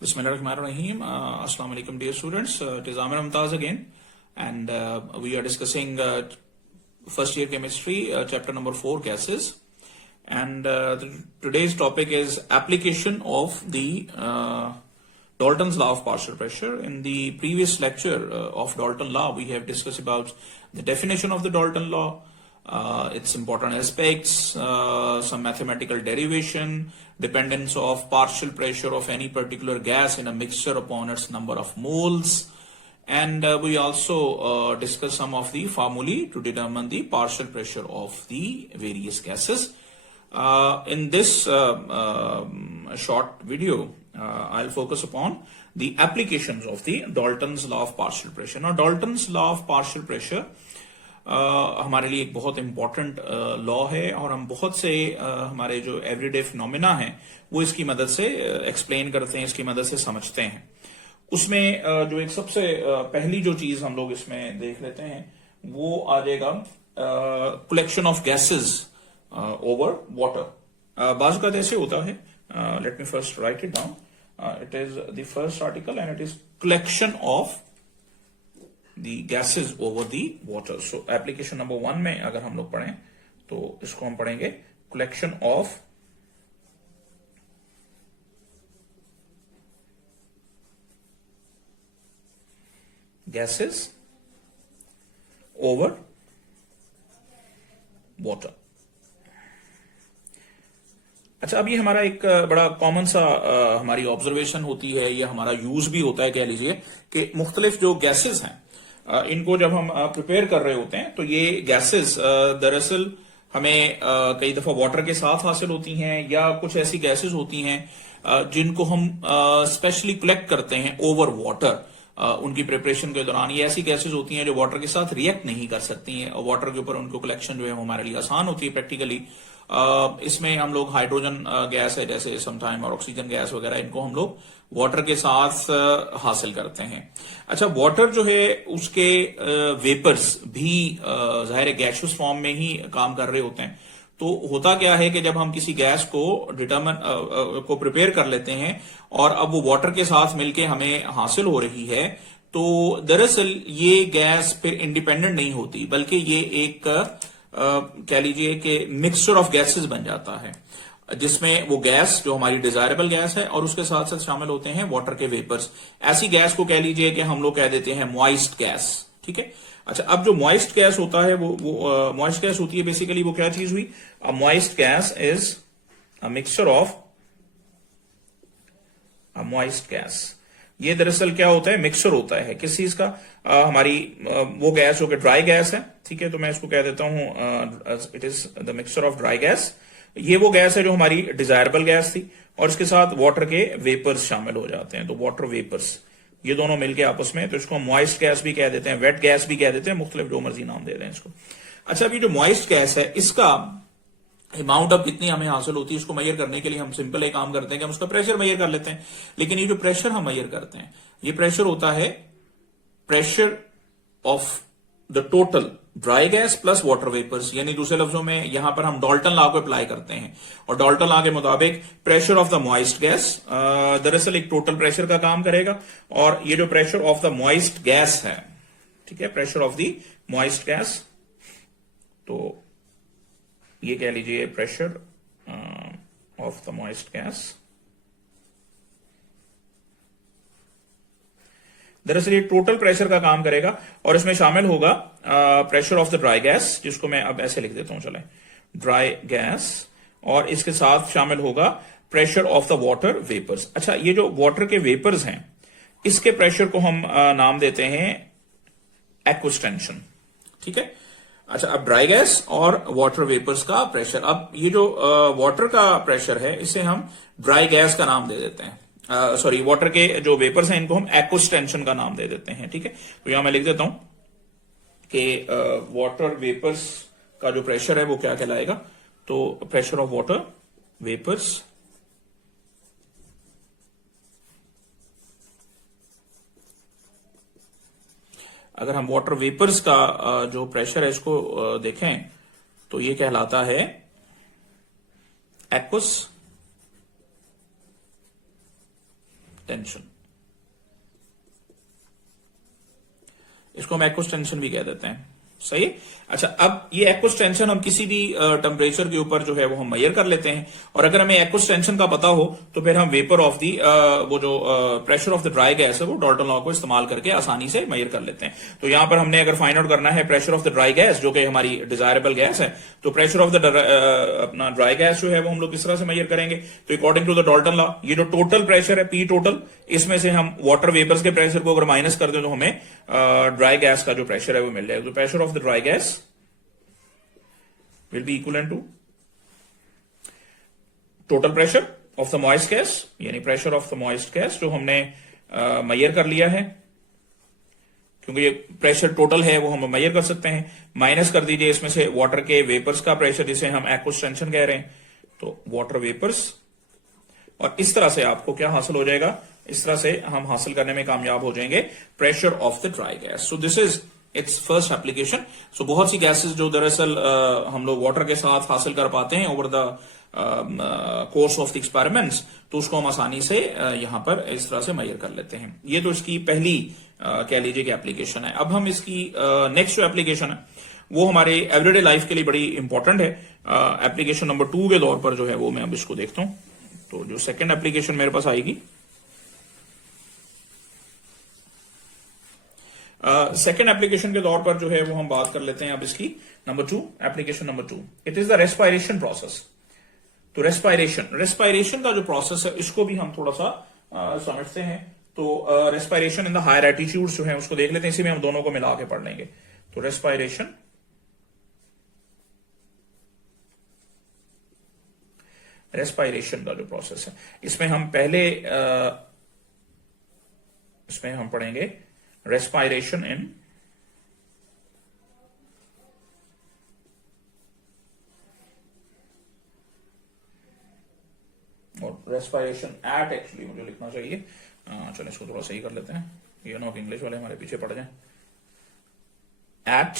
Bismillahirrahmanirrahim. Assalamu alaikum, dear students. It is Amir Mumtaz again, and we are discussing first year chemistry, chapter number 4, gases. And today's topic is application of the Dalton's law of partial pressure. In the previous lecture of Dalton law, we have discussed about the definition of the Dalton law, its important aspects, some mathematical derivation, dependence of partial pressure of any particular gas in a mixture upon its number of moles, and we also discussed some of the formulae to determine the partial pressure of the various gases. In this short video, I'll focus upon the applications of the Dalton's law of partial pressure. Now, Dalton's law of partial pressure हमारे लिए एक बहुत important law है और हम बहुत से हमारे जो एवरीडे फिनोमिना हैं वो इसकी मदद से एक्सप्लेन करते हैं, इसकी मदद से समझते हैं। उसमें जो एक सबसे पहली जो चीज हम लोग इसमें देख लेते हैं वो आ जाएगा collection of gases over water. बाजू का ऐसे होता है, let me first right it down, it is the first article and it is collection of the gases over the water. So application number 1 में अगर हम लोग पढ़ें तो इसको हम पढ़ेंगे collection of gases over water. अच्छा, अब ये हमारा एक बड़ा कॉमन सा हमारी ऑब्जर्वेशन होती है, ये हमारा यूज भी होता है, कह लीजिए कि मुख्तलिफ जो गैसेस हैं इनको जब हम प्रिपेयर कर रहे होते हैं तो ये गैसेस दरअसल हमें कई दफा वाटर के साथ हासिल होती हैं या कुछ ऐसी गैसेस होती हैं जिनको हम स्पेशली कलेक्ट करते हैं ओवर वाटर उनकी प्रिपरेशन के दौरान। ये ऐसी गैसेस होती हैं जो वाटर के साथ रिएक्ट नहीं कर सकती हैं और वाटर के ऊपर उनको कलेक्शन जो है वो हमारे लिए आसान होती है प्रैक्टिकली। इसमें हम लोग हाइड्रोजन गैस है जैसे समटाइम और ऑक्सीजन गैस वगैरह, इनको हम लोग वाटर के साथ हासिल करते हैं। अच्छा, वाटर जो है उसके वेपर्स भी जाहिर गैसियस फॉर्म में ही काम कर रहे होते हैं। तो होता क्या है कि जब हम किसी गैस को को प्रिपेयर कर लेते हैं और अब वो वाटर के साथ मिलके हमें हासिल हो रही है तो दरअसल ये गैस फिर इंडिपेंडेंट नहीं होती, बल्कि ये एक कह लीजिए कि मिक्सचर ऑफ गैसेस बन जाता है जिसमें वो गैस जो हमारी डिजायरेबल गैस है और उसके साथ साथ शामिल होते हैं वाटर के वेपर्स। ऐसी गैस को कह लीजिए कि हम लोग कह देते हैं मॉइस्ट गैस, ठीक है। अच्छा, अब जो मॉइस्ट गैस होता है वो मॉइस्ट गैस होती है बेसिकली वो क्या चीज हुई? A moist gas is a mixture of a moist gas. ये दरअसल क्या होता है? मिक्सचर होता है किस चीज का? हमारी वो गैस जो कि ड्राई गैस है, ठीक है, तो मैं इसको कह देता हूं it is the mixture of dry gas. ये वो गैस है जो हमारी डिजायरेबल गैस थी और इसके साथ वाटर के वेपर्स शामिल हो जाते हैं, तो वाटर वेपर्स ये दोनों मिलके आपस में, तो इसको मॉइस्ट गैस भी कह देते हैं, वेट गैस भी कह देते हैं, मुख्तलिफ जो मर्जी नाम दे दें इसको। अच्छा, अभी जो मॉइस्ट गैस है इसका अमाउंट अब कितनी हमें हासिल होती है इसको मेजर करने के लिए हम सिंपल एक काम करते हैं कि हम उसका प्रेशर मेजर कर लेते हैं। लेकिन ये जो प्रेशर हम मेजर करते हैं ये प्रेशर होता है pressure of the total dry gas plus water vapours, यानी दूसरे लफ्जों में यहां पर हम डाल्टन लॉ को अप्लाई करते हैं और डाल्टन लॉ के मुताबिक pressure of the moist gas दरअसल एक टोटल प्रेशर का काम करेगा और ये जो pressure of the moist gas है, ठीक है, pressure of the moist gas, तो ये कह लीजिए pressure of the moist gas दरअसल ये टोटल प्रेशर का काम करेगा और इसमें शामिल होगा pressure of the dry gas, जिसको मैं अब ऐसे लिख देता हूं, चले ड्राई गैस, और इसके साथ शामिल होगा pressure of the water vapours. अच्छा, ये जो वाटर के वेपर्स हैं इसके प्रेशर को हम नाम देते हैं एक्वस, ठीक है। अच्छा, अब ड्राई गैस और वाटर वेपर्स का प्रेशर, अब ये जो वाटर का प्रेशर है इसे हम ड्राई गैस का नाम दे देते हैं, सॉरी वाटर के जो वेपर्स हैं इनको हम एक्वस टेंशन का नाम दे देते हैं, ठीक है। तो यहां मैं लिख देता हूं कि वाटर वेपर्स का जो प्रेशर है वो क्या कहलाएगा, तो प्रेशर ऑफ वाटर वेपर्स अगर हम वाटर वेपर्स का जो प्रेशर है इसको देखें तो ये कहलाता है एक्वस टेंशन, इसको हम एक्वस टेंशन भी कह देते हैं। सही। अच्छा, अब ये एक्वस टेंशन हम किसी भी टेम्परेचर के ऊपर जो है वो हम मेजर कर लेते हैं, और अगर हमें एक्वस टेंशन का पता हो तो फिर हम वेपर ऑफ दी वो जो pressure of the dry gas है वो डॉल्टन लॉ को इस्तेमाल करके आसानी से मेजर कर लेते हैं। तो यहां पर हमने अगर फाइंड आउट करना है pressure of the dry gas, जो कि हमारी डिजायरेबल गैस है, तो प्रेशर ऑफ द अपना ड्राई गैस जो है वो हम लोग किस तरह से मेजर करेंगे? तो according to the Dalton law, ये जो टोटल प्रेशर है पी टोटल, इसमें से हम वाटर वेपर्स के प्रेशर को अगर माइनस कर दें तो हमें ड्राई गैस का जो प्रेशर है वो मिल जाएगा। तो pressure of the dry gas will be equivalent to total pressure of the moist gas, यानी pressure of the moist gas जो हमने मेजर कर लिया है, क्योंकि ये प्रेशर टोटल है वो हम मेजर कर सकते हैं, माइनस कर दीजिए इसमें से वाटर के वेपर्स का प्रेशर जिसे हम एक्वस टेंशन कह रहे हैं, तो वाटर वेपर्स, और इस तरह से आपको क्या हासिल हो जाएगा? इस तरह से हम हासिल करने में कामयाब हो जाएंगे pressure of the dry gas. So this is its first application. So बहुत सी गैसेस जो दरअसल हम लोग वाटर के साथ हासिल कर पाते हैं over the course of the experiments, तो उसको हम आसानी से यहां पर इस तरह से मेजर कर लेते हैं। ये तो इसकी पहली कह लीजिए कि एप्लीकेशन है। अब हम इसकी नेक्स्ट जो एप्लीकेशन है वो हमारे एवरीडे लाइफ के लिए बड़ी इंपॉर्टेंट है। एप्लीकेशन नंबर 2 के तौर पर जो है वो मैं अब इसको देखता हूं। तो जो सेकेंड एप्लीकेशन मेरे पास आएगी, सेकेंड एप्लीकेशन के तौर पर जो है वो हम बात कर लेते हैं अब इसकी number 2, application number 2, it is the respiration process. तो रेस्पायरेशन का जो प्रोसेस है इसको भी हम थोड़ा सा समझते हैं। तो respiration in the higher altitudes जो है उसको देख लेते हैं, इसी में हम दोनों को मिला के पढ़ लेंगे। तो रेस्पायरेशन का जो प्रोसेस है इसमें हम पहले इसमें हम पढ़ेंगे respiration in और respiration at, एक्चुअली मुझे लिखना चाहिए, चलो इसको थोड़ा सही कर लेते हैं, ये ना कि इंग्लिश वाले हमारे पीछे पड़ जाएं। at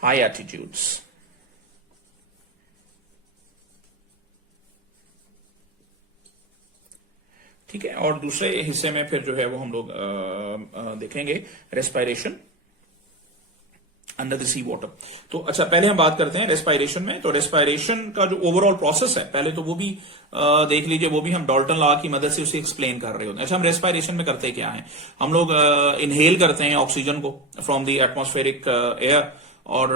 high altitudes, ठीक है। और दूसरे हिस्से में फिर जो है वो हम लोग देखेंगे respiration under the sea water. तो अच्छा, पहले हम बात करते हैं रेस्पायरेशन में। तो रेस्पायरेशन का जो ओवरऑल प्रोसेस है पहले तो वो भी देख लीजिए, वो भी हम डॉल्टन लॉ की मदद से उसे एक्सप्लेन कर रहे होते हैं। अच्छा, हम रेस्पायरेशन में करते क्या है? हम लोग इनहेल करते हैं ऑक्सीजन को फ्रॉम द एटमॉस्फेरिक एयर और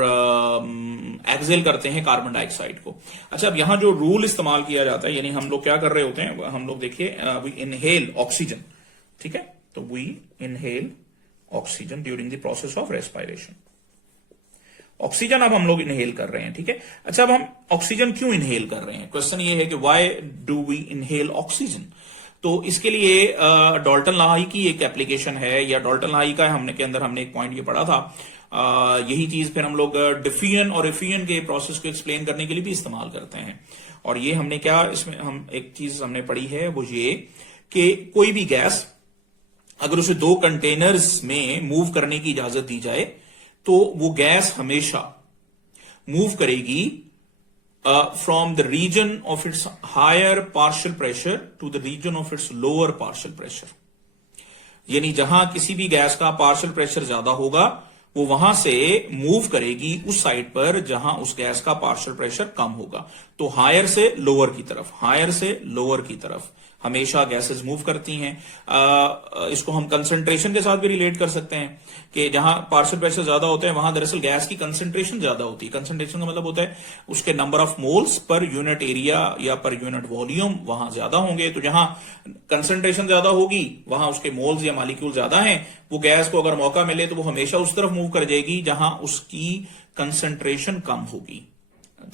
एक्सेल करते हैं कार्बन डाइऑक्साइड को। अच्छा, अब यहां जो रूल इस्तेमाल किया जाता है, यानी हम लोग क्या कर रहे होते हैं, हम लोग देखिए वी इनहेल ऑक्सीजन, ठीक है। तो we inhale oxygen during the process of respiration. Oxygen अब हम लोग इनहेल कर रहे हैं, ठीक है। अच्छा, अब हम ऑक्सीजन क्यों इनहेल कर रहे हैं? क्वेश्चन ये है कि why do we inhale oxygen? तो इसके लिए डॉल्टन लॉ की एक एप्लीकेशन है, या डॉल्टन लॉ का हमने के अंदर हमने एक पॉइंट ये पढ़ा था, यही चीज फिर हम लोग डिफ्यूजन और एफ्यूजन के प्रोसेस को एक्सप्लेन करने के लिए भी इस्तेमाल करते हैं। और ये हमने क्या इसमें हम एक चीज हमने पढ़ी है, वो ये कि कोई भी गैस अगर उसे 2 कंटेनर्स में मूव करने की इजाजत दी जाए तो वो गैस हमेशा मूव करेगी from the region of its higher partial pressure to the region of its lower partial pressure. यानी जहां किसी भी गैस का पार्शियल प्रेशर ज्यादा होगा वो वहां से मूव करेगी उस साइड पर जहां उस गैस का पार्शियल प्रेशर कम होगा। तो हायर से लोअर की तरफ, हायर से लोअर की तरफ हमेशा गैसेस मूव करती हैं। इसको हम कंसंट्रेशन के साथ भी रिलेट कर सकते हैं कि जहां पार्शियल प्रेशर ज्यादा होते हैं वहां दरअसल गैस की कंसंट्रेशन ज्यादा होती है। कंसंट्रेशन का मतलब होता है उसके number of moles per unit area या पर यूनिट वॉल्यूम वहां ज्यादा होंगे। तो जहां कंसंट्रेशन ज्यादा होगी वहां उसके मोल्स या मॉलिक्यूल ज्यादा हैं, वो गैस को अगर मौका मिले तो वो हमेशा उस तरफ मूव कर जाएगी जहां उसकी कंसंट्रेशन कम होगी,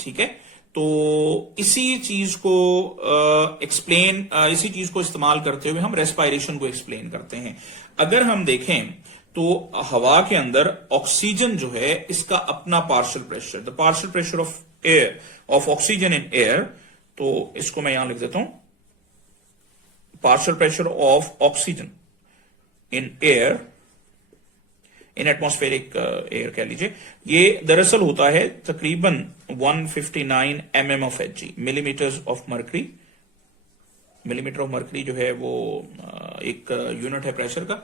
ठीक है। तो इसी चीज को इसी चीज को इस्तेमाल करते हुए हम रेस्पायरेशन को एक्सप्लेन करते हैं। अगर हम देखें तो हवा के अंदर ऑक्सीजन जो है इसका अपना partial pressure, the partial pressure of air of oxygen in air, तो इसको मैं यहां लिख देता हूं, partial pressure of oxygen in air, in atmospheric air कह लीजिए, ये दरअसल होता है तकरीबन 159 mm of Hg, millimetres of mercury millimetre of mercury जो है वो एक यूनिट है प्रेशर का।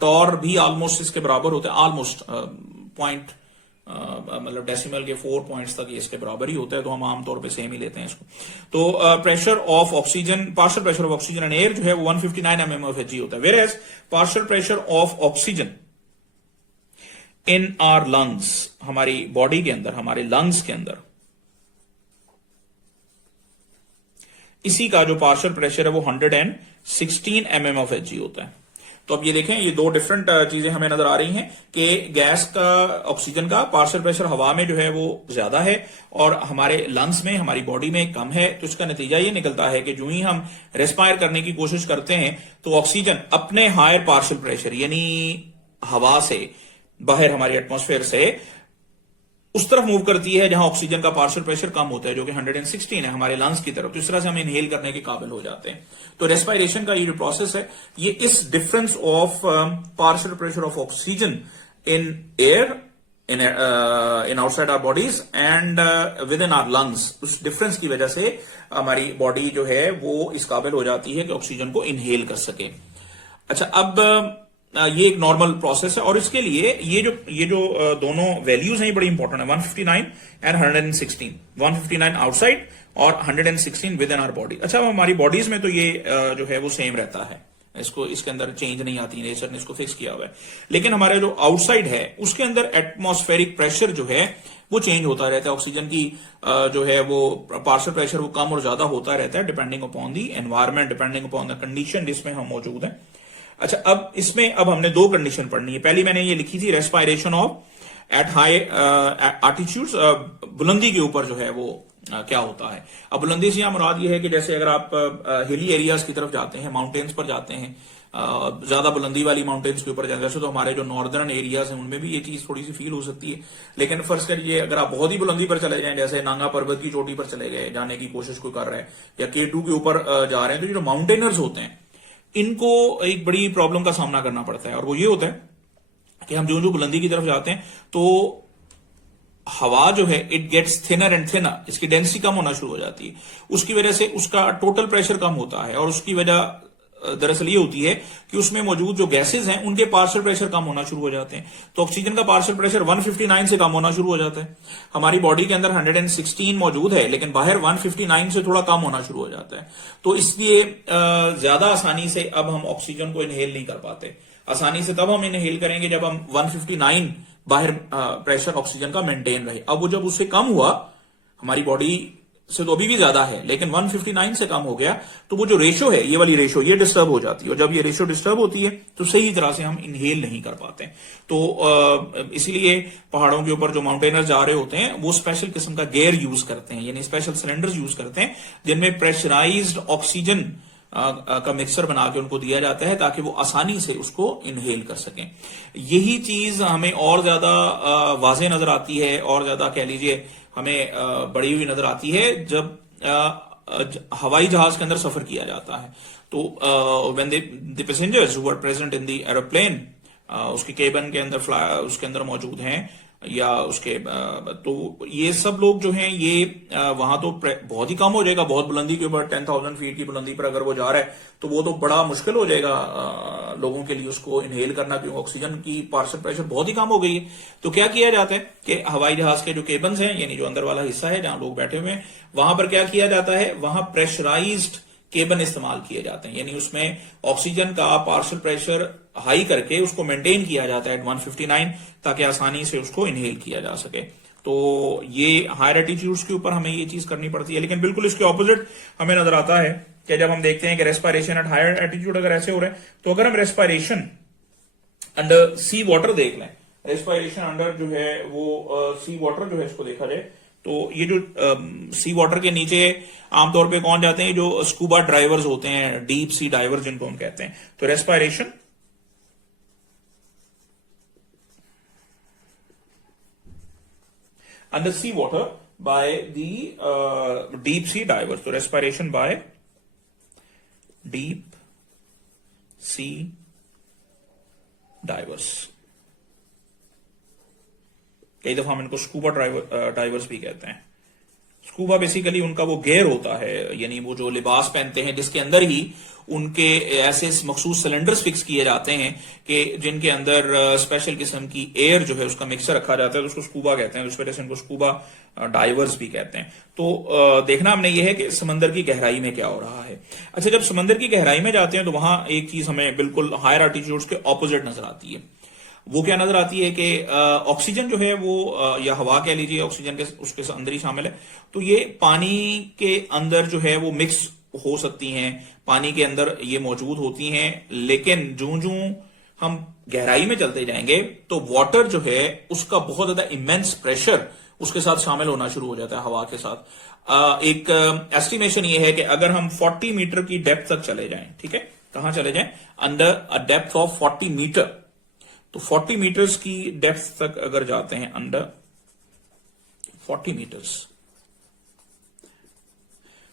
टॉर भी ऑलमोस्ट इसके बराबर होता है, ऑलमोस्ट पॉइंट मतलब डेसिमल के 4 पॉइंट्स तक ये इसके बराबर ही होता है, तो हम आमतौर पे सेम ही लेते हैं इसको। तो pressure of oxygen, partial pressure of oxygen and air जो है वो 159 mmHg होता है, whereas partial pressure of oxygen in our lungs, हमारी बॉडी के अंदर, हमारे लंग्स के अंदर, इसी का जो पार्शियल प्रेशर है वो 116 mmHg होता है। तो अब ये देखें, ये दो डिफरेंट चीजें हमें नजर आ रही हैं कि गैस का, ऑक्सीजन का पार्शियल प्रेशर हवा में जो है वो ज्यादा है और हमारे लंग्स में, हमारी बॉडी में कम है। तो इसका नतीजा ये निकलता है कि जो ही हम रेस्पायर करने की कोशिश करते हैं तो ऑक्सीजन अपने हायर पार्शियल प्रेशर यानी हवा से बाहर, हमारी एटमॉस्फेयर से उस तरफ मूव करती है जहां ऑक्सीजन का पार्शियल प्रेशर कम होता है, जो कि 116 है हमारे लंग्स की तरफ। तो इस तरह से हम इनहेल करने के काबिल हो जाते हैं। तो रेस्पायरेशन का ये जो प्रोसेस है, ये इस difference of partial pressure of oxygen in air in outside our bodies and within our lungs, उस डिफरेंस की वजह से हमारी बॉडी जो है वो इस काबिल हो जाती है कि ऑक्सीजन को इनहेल कर सके। अच्छा, अब ये एक नॉर्मल प्रोसेस है और इसके लिए ये जो दोनों वैल्यूज हैं ये बड़ी इंपॉर्टेंट है, 159 एंड 116, 159 आउटसाइड और 116 विद इन आवर बॉडी। अच्छा, हमारी बॉडीज में तो ये जो है वो सेम रहता है, इसको इसके अंदर चेंज नहीं आती, नेचर ने इसको फिक्स किया हुआ है। लेकिन हमारे जो आउटसाइड है उसके अंदर एटमॉस्फेरिक प्रेशर जो है वो चेंज होता रहता है। ऑक्सीजन की जो है वो पार्शियल प्रेशर वो कम और ज्यादा होता रहता है, depending upon the environment, depending upon the condition जिसमें हम मौजूद हैं। अच्छा, अब हमने दो कंडीशन पढ़नी है। पहली मैंने ये लिखी थी, respiration of at high altitudes, बुलंदी के ऊपर जो है वो क्या होता है। अब बुलंदी से यहां मुराद ये है कि जैसे अगर आप हिली एरियाज की तरफ जाते हैं, माउंटेन्स पर जाते हैं, ज्यादा बुलंदी वाली माउंटेन्स के ऊपर जाते हैं, तो हमारे जो नॉर्दर्न एरियाज हैं उनमें भी ये चीज थोड़ी सी फील हो सकती है। लेकिन फर्ज करिए अगर आप बहुत ही बुलंदी पर चले जाएं, जैसे नांगा पर्वत की चोटी पर चले गए, जाने की कोशिश कोई कर रहे हैं, या K2 के ऊपर जा रहे हैं, तो जो माउंटेनर्स होते हैं इनको एक बड़ी प्रॉब्लम का सामना करना पड़ता है, और वो ये होता है कि हम जो बुलंदी की तरफ जाते हैं तो हवा जो है it gets thinner and thinner, इसकी डेंसिटी कम होना शुरू हो जाती है। उसकी वजह से उसका टोटल प्रेशर कम होता है और उसकी वजह दरअसल ये होती है कि उसमें मौजूद जो गैसेज हैं उनके पार्शियल प्रेशर कम होना शुरू हो जाते हैं। तो ऑक्सीजन का पार्शियल प्रेशर 159 से कम होना शुरू हो जाता है। हमारी बॉडी के अंदर 116 मौजूद है लेकिन बाहर 159 से थोड़ा कम होना शुरू हो जाता है। तो इसलिए ज्यादा आसानी से अब हम ऑक्सीजन को इनहेल नहीं कर पाते। आसानी से तब हम इनहेल करेंगे जब हम 159 बाहर प्रेशर ऑक्सीजन का मेंटेन रहे। अब वो जब उससे कम हुआ, हमारी बॉडी से तो अभी भी ज्यादा है लेकिन 159 से कम हो गया, तो वो जो रेशो है, ये वाली रेशो, ये डिस्टर्ब हो जाती है। और जब ये रेशो डिस्टर्ब होती है तो सही तरह से हम इनहेल नहीं कर पाते। तो इसीलिए पहाड़ों के ऊपर जो माउंटेनर्स जा रहे होते हैं वो स्पेशल किस्म का गेयर यूज करते हैं, यानी स्पेशल सिलेंडर्स यूज करते हैं जिनमें प्रेशराइज्ड ऑक्सीजन का मिक्सर बना के उनको दिया जाता है ताकि वो आसानी से उसको इनहेल कर सकें। यही चीज हमें और ज्यादा वाज़ेह नजर आती है और ज्यादा कह लीजिए हमें बड़ी हुई नजर आती है जब हवाई जहाज के अंदर सफर किया जाता है। तो when the passengers who are present in the aeroplane, उसके केबिन के अंदर उसके अंदर मौजूद हैं या उसके तो ये सब लोग जो हैं ये वहां तो बहुत ही कम हो जाएगा। बहुत बुलंदी के ऊपर 10,000 फीट की बुलंदी पर अगर वो जा रहा है तो वो तो बड़ा मुश्किल हो जाएगा लोगों के लिए उसको इनहेल करना, क्योंकि ऑक्सीजन की पार्शियल प्रेशर बहुत ही कम हो गई है। तो क्या किया जाता है कि हवाई जहाज के जो केबिन्स हैं, यानी जो अंदर वाला हिस्सा है जहां लोग बैठे हुए हैं, वहां पर क्या किया जाता है, वहां प्रेशराइज्ड केबिन इस्तेमाल किए जाते हैं, यानी उसमें ऑक्सीजन का पार्शियल प्रेशर हाई करके उसको मेंटेन किया जाता है 159 ताकि आसानी से उसको इनहेल किया जा सके। तो ये हायर एल्टीट्यूड्स के ऊपर हमें ये चीज करनी पड़ती है। लेकिन बिल्कुल इसके ऑपोजिट हमें नजर आता है कि जब हम देखते हैं कि रेस्पायरेशन एट हायर एल्टीट्यूड अगर ऐसे हो रहे हैं, तो अगर हम रेस्पायरेशन अंडर सी वाटर देख लें, रेस्पायरेशन अंडर जो है वो सी वाटर जो है इसको देखा जाए, तो ये जो सी वाटर के नीचे आमतौर पे कौन जाते हैं, जो स्कूबा ड्राइवर्स होते हैं, डीप सी डाइवर्स जिनको हम कहते हैं। तो respiration under sea water by the deep sea divers, तो respiration by deep sea divers, कई दफा हम इनको स्कूबा डाइवर्स भी कहते हैं। स्कूबा बेसिकली उनका वो गेयर होता है, यानी वो जो लिबास पहनते हैं जिसके अंदर ही उनके ऐसे मखसूस सिलेंडर्स फिक्स किए जाते हैं कि जिनके अंदर स्पेशल किस्म की एयर जो है उसका मिक्सर रखा जाता है, तो उसको स्कूबा कहते हैं। उस वजह से उनको स्कूबा डाइवर्स भी कहते हैं। तो देखना हमने ये है कि समंदर की गहराई में क्या हो रहा है। अच्छा, जब समंदर की गहराई में जाते हैं तो वहां एक चीज हमें बिल्कुल हायर एल्टीट्यूड्स के ऑपोजिट नजर आती है। वो क्या नजर आती है कि ऑक्सीजन जो है वो या हवा कह लीजिए, ऑक्सीजन के उसके अंदर ही शामिल है। तो ये पानी के अंदर जो है वो मिक्स हो सकती हैं, पानी के अंदर ये मौजूद होती हैं, लेकिन जूं जूं हम गहराई में चलते जाएंगे तो वाटर जो है उसका बहुत ज्यादा इमेंस प्रेशर उसके साथ शामिल होना शुरू हो जाता है हवा के साथ। एक एस्टिमेशन ये है कि अगर हम 40 मीटर की डेप्थ तक चले जाएं, ठीक है, कहां चले जाएं, under a depth of 40 metre, तो 40 मीटर्स की डेप्थ तक अगर जाते हैं, अंडर 40 मीटर्स,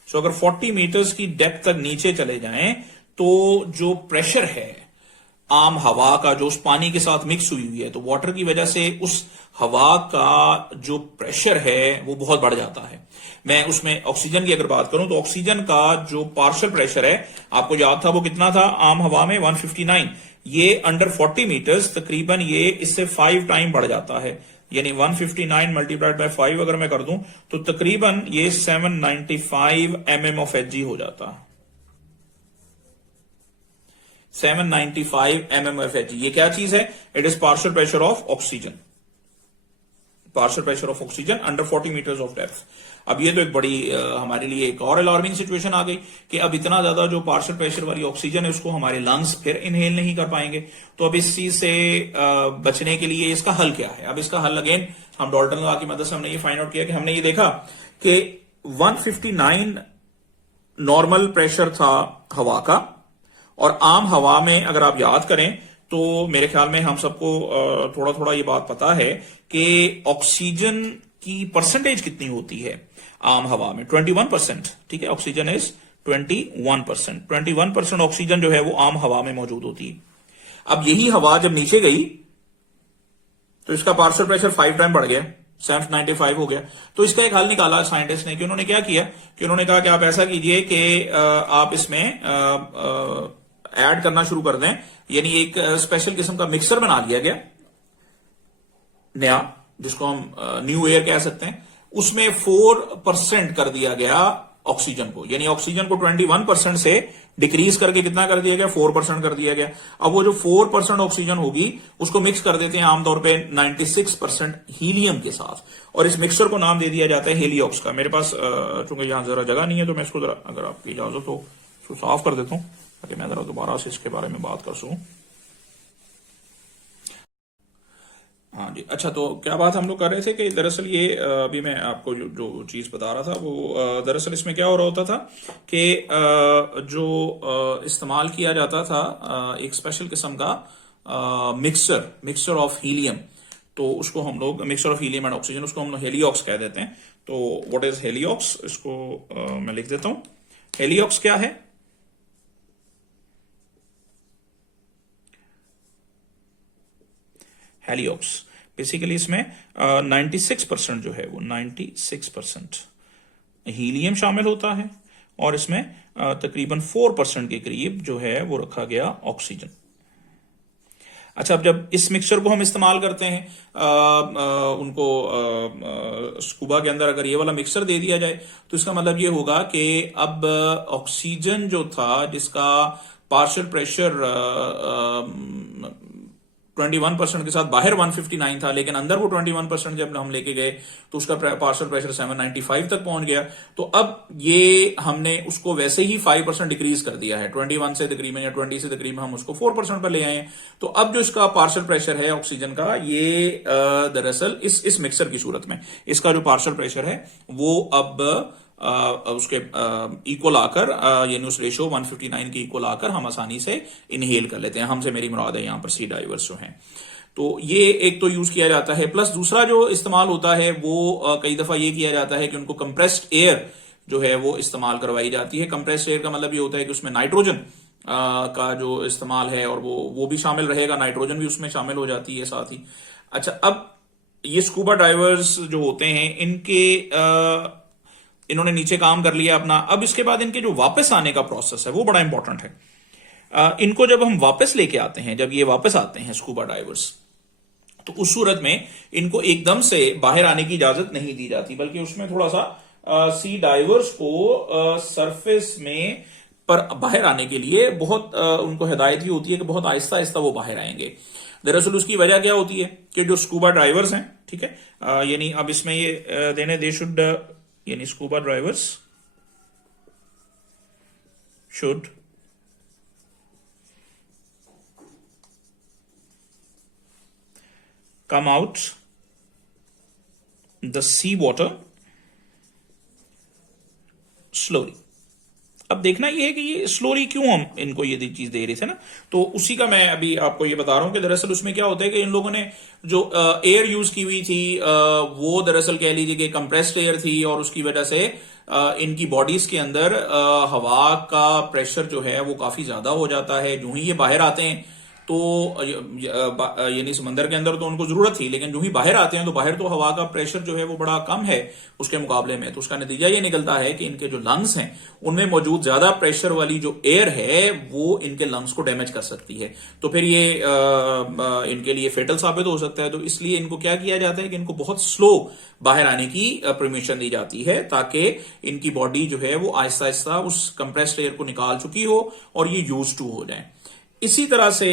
तो अगर 40 मीटर्स की डेप्थ तक नीचे चले जाएं तो जो प्रेशर है आम हवा का जो उस पानी के साथ मिक्स हुई हुई है, तो वाटर की वजह से उस हवा का जो प्रेशर है वो बहुत बढ़ जाता है। मैं उसमें ऑक्सीजन की अगर बात करूं तो ऑक्सीजन का जो पार्शियल प्रेशर है, आपको याद था वो कितना था आम हवा में, 159। ये अंडर 40 मीटर्स तकरीबन ये इससे 5 टाइम बढ़ जाता है, यानी 159 मल्टीप्लाइड बाय 5 अगर मैं कर दूं तो तकरीबन ये 795 mm ऑफ Hg हो जाता है। 795 mm ऑफ Hg, ये क्या चीज है? It is partial pressure of oxygen, partial pressure of oxygen under 40 metres of depth. अब ये तो एक बड़ी हमारे लिए एक और अलार्मिंग सिचुएशन आ गई कि अब इतना ज्यादा जो पार्शियल प्रेशर वाली ऑक्सीजन है उसको हमारे लंग्स फिर इनहेल नहीं कर पाएंगे। तो अब इस चीज से बचने के लिए इसका हल क्या है? अब इसका हल अगेन हम डाल्टन लॉ की मदद से हमने ये फाइंड आउट किया कि हमने ये देखा कि 159 नॉर्मल प्रेशर था हवा का, और आम हवा में अगर आप याद करें तो मेरे ख्याल में हम सबको थोड़ा थोड़ा ये बात पता है कि ऑक्सीजन की परसेंटेज कितनी होती है आम हवा में, 21%, ठीक है, ऑक्सीजन इज 21%। 21% ऑक्सीजन जो है वो आम हवा में मौजूद होती है। अब यही हवा जब नीचे गई तो इसका पार्शियल प्रेशर 5 टाइम बढ़ गया, 795 हो गया। तो इसका एक हल निकाला साइंटिस्ट ने कि उन्होंने क्या किया कि उन्होंने कहा कि आप ऐसा कीजिए कि आप इसमें ऐड करना शुरू कर दें, यानी एक स्पेशल किस्म का मिक्सर बना लिया गया नया, जिसको हम न्यू एयर कह सकते हैं। उसमें 4% कर दिया गया ऑक्सीजन को, यानी ऑक्सीजन को 21% से डिक्रीज करके कितना कर दिया गया, 4% कर दिया गया। अब वो जो 4% ऑक्सीजन होगी उसको मिक्स कर देते हैं आमतौर पे 96% हीलियम के साथ, और इस मिक्सर को नाम दे दिया जाता है हेलियोक्स का। मेरे पास चूंकि यहां जरा जगह नहीं है तो मैं इसको जरा, अगर आपकी इजाजत हो, इसको साफ कर देता हूं ताकि मैं जरा दोबारा से इसके बारे में बात कर सकूं। हाँ जी, अच्छा, तो क्या बात हम लोग कर रहे थे कि दरअसल ये अभी मैं आपको जो चीज बता रहा था वो दरअसल इसमें क्या हो रहा होता था कि जो इस्तेमाल किया जाता था एक स्पेशल किस्म का मिक्सचर ऑफ हीलियम, तो उसको हम लोग mixture of helium and oxygen, उसको हम लोग हेलियोक्स कह देते हैं। तो व्हाट इज हेलियोक्स, इसको मैं लिख देता हूं। हेलियोक्स क्या है? हेलियोक्स बेसिकली इसमें 96% जो है वो 96% हीलियम शामिल होता है, और इसमें तकरीबन 4% के करीब जो है वो रखा गया ऑक्सीजन। अच्छा, अब जब इस मिक्सचर को हम इस्तेमाल करते हैं उनको स्कूबा के अंदर अगर ये वाला मिक्सचर दे दिया जाए तो इसका मतलब ये होगा कि अब ऑक्सीजन जो था जिसका पार्शियल प्रेशर 21% के साथ बाहर 159 था, लेकिन अंदर वो 21% जब हम लेके गए तो उसका पार्शियल प्रेशर 795 तक पहुंच गया। तो अब ये हमने उसको वैसे ही 5% डिक्रीज कर दिया है, 21 से तकरीबन या 20 से तकरीबन हम उसको 4% पर ले आए हैं। तो अब जो इसका पार्शियल प्रेशर है ऑक्सीजन का, ये दरअसल इस मिक्सर की सूरत में इसका जो पार्शियल प्रेशर है वो अब उसके इक्वल आकर, यानी उस रेशो 159 के इक्वल आकर हम आसानी से इनहेल कर लेते हैं। हमसे मेरी मुराद है यहां पर सी डाइवर्स जो हैं। तो ये एक तो यूज किया जाता है, प्लस दूसरा जो इस्तेमाल होता है वो कई दफा ये किया जाता है कि उनको कंप्रेस्ड एयर जो है वो इस्तेमाल करवाई जाती है। कंप्रेस्ड एयर का मतलब ये होता है कि उसमें नाइट्रोजन का जो इस्तेमाल है और वो भी शामिल रहेगा, नाइट्रोजन भी उसमें शामिल हो जाती है साथ ही। अच्छा, अब ये स्कूबा डाइवर्स जो होते हैं इनके इन्होंने नीचे काम कर लिया अपना। अब इसके बाद इनके जो वापस आने का प्रोसेस है वो बड़ा इंपॉर्टेंट है। इनको जब हम वापस लेके आते हैं, जब ये वापस आते हैं स्कूबा डाइवर्स, तो उस सूरत में इनको एकदम से बाहर आने की इजाजत नहीं दी जाती, बल्कि उसमें थोड़ा सा सी डाइवर्स को सरफेस में पर बाहर आने के लिए बहुत उनको हिदायत ही होती है कि बहुत आहिस्ता आहिस्ता वो बाहर आएंगे। दरअसल उसकी वजह क्या होती है कि जो स्कूबा ड्राइवर्स हैं, ठीक है, यानी अब इसमें ये देने दे शुड, यानी scuba drivers should come out the sea water slowly। अब देखना ये है कि ये स्लोली क्यों हम इनको ये चीज दे रहे थे ना, तो उसी का मैं अभी आपको ये बता रहा हूं कि दरअसल उसमें क्या होता है कि इन लोगों ने जो एयर यूज की हुई थी वो दरअसल कह लीजिए कि कंप्रेस्ड एयर थी, और उसकी वजह से इनकी बॉडीज के अंदर हवा का प्रेशर जो है वो काफी ज्यादा हो जाता है। जो ही ये बाहर आते हैं तो यानी समंदर के अंदर तो उनको जरूरत थी, लेकिन जो ही बाहर आते हैं तो बाहर तो हवा का प्रेशर जो है वो बड़ा कम है उसके मुकाबले में। तो उसका नतीजा ये निकलता है कि इनके जो लंग्स हैं उनमें मौजूद ज्यादा प्रेशर वाली जो एयर है वो इनके लंग्स को डैमेज कर सकती है, तो फिर ये इनके लिए फेटल साबित हो सकता है। तो इसलिए इनको क्या किया जाता है कि इनको बहुत स्लो बाहर आने की परमिशन दी जाती है, ताकि इनकी बॉडी जो है वो आहिस्ता आहिस्ता उस कंप्रेस्ड एयर को निकाल चुकी हो और ये यूज टू हो जाए। इसी तरह से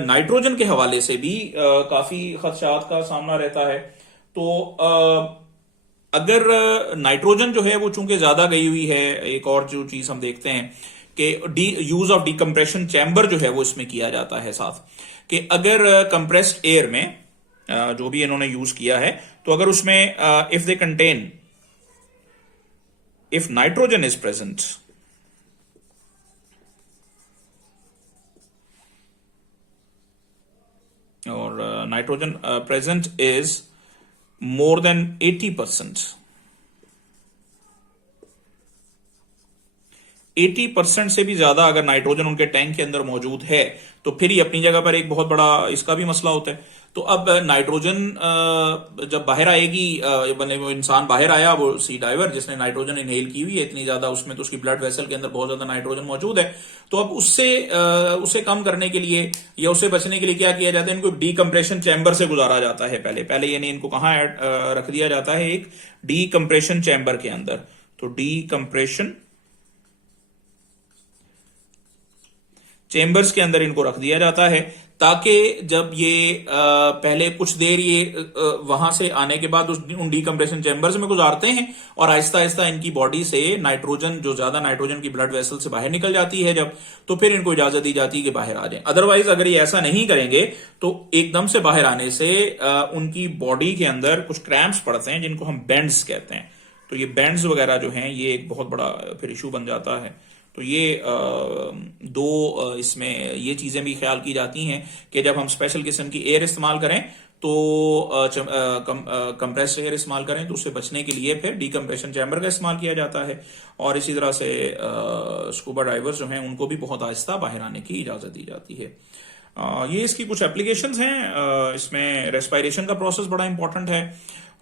नाइट्रोजन के हवाले से भी काफी खदशात का सामना रहता है। तो अगर नाइट्रोजन जो है वो चूंकि ज्यादा गई हुई है, एक और जो चीज हम देखते हैं कि यूज ऑफ डीकम्प्रेशन चैम्बर जो है वो इसमें किया जाता है साथ, कि अगर कंप्रेस्ड एयर में जो भी इन्होंने यूज किया है, तो अगर उसमें if they contain, if nitrogen is present और nitrogen present is more than 80%, 80% से भी ज्यादा अगर नाइट्रोजन उनके टैंक के अंदर मौजूद है, तो फिर ही अपनी जगह पर एक बहुत बड़ा इसका भी मसला होता है। तो अब नाइट्रोजन जब बाहर आएगी, बने वो इंसान बाहर आया, वो सी डाइवर जिसने नाइट्रोजन इनहेल की हुई है इतनी ज्यादा, उसमें तो उसकी ब्लड वेसल के अंदर बहुत ज्यादा नाइट्रोजन मौजूद है। तो अब उसे कम करने के लिए या उससे बचने के लिए क्या किया जाता है, इनको डीकम्प्रेशन चैम्बर से गुजारा जाता है पहले यानी इनको कहां रख दिया जाता है, एक डीकम्प्रेशन चैम्बर के अंदर। तो डीकम्प्रेशन चेंबर्स के अंदर इनको रख दिया जाता है, ताकि जब ये पहले कुछ देर ये वहां से आने के बाद उन डीकम्प्रेशन चेंबर्स में गुजारते हैं, और आहिस्ता आहिस्ता इनकी बॉडी से नाइट्रोजन, जो ज्यादा नाइट्रोजन की ब्लड वेसल से बाहर निकल जाती है जब, तो फिर इनको इजाजत दी जाती है कि बाहर आ जाए। अदरवाइज अगर ये ऐसा नहीं करेंगे तो एकदम से बाहर आने से उनकी बॉडी के अंदर कुछ क्रैम्प्स पड़ते हैं जिनको हम बेंड्स कहते हैं। तो ये बेंड्स वगैरह जो हैं ये एक बहुत बड़ा फिर इशू बन जाता है। तो ये दो इसमें ये चीजें भी ख्याल की जाती हैं कि जब हम स्पेशल किस्म की एयर इस्तेमाल करें तो कंप्रेस्ड एयर इस्तेमाल करें, तो उससे बचने के लिए फिर डीकम्प्रेशन चैम्बर का इस्तेमाल किया जाता है। और इसी तरह से स्कूबा डाइवर्स जो हैं उनको भी बहुत आहिस्ता बाहर आने की इजाजत दी जाती है। ये इसकी कुछ एप्लीकेशंस हैं। इसमें रेस्पिरेशन का प्रोसेस बड़ा इंपॉर्टेंट है,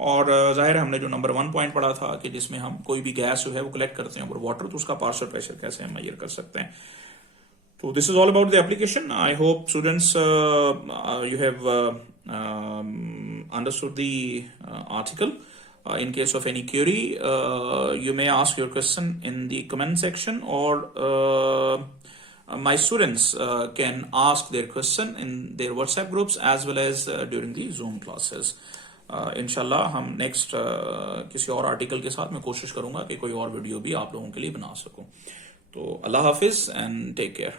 और जाहिर है हमने जो नंबर 1 पॉइंट पढ़ा था कि जिसमें हम कोई भी गैस जो है वो कलेक्ट करते हैं ऊपर वाटर, तो उसका पार्शियल प्रेशर कैसे हम मेजर कर सकते हैं। तो this is all about the application. I hope students you have understood the article. In case of any query, you may ask your question in the comment section, or my students can ask their question in their WhatsApp groups as well as during the Zoom classes. इंशाल्लाह हम next किसी और article के साथ मैं कोशिश करूंगा कि कोई और वीडियो भी आप लोगों के लिए बना सकूं। तो अल्लाह हाफिज एंड टेक केयर।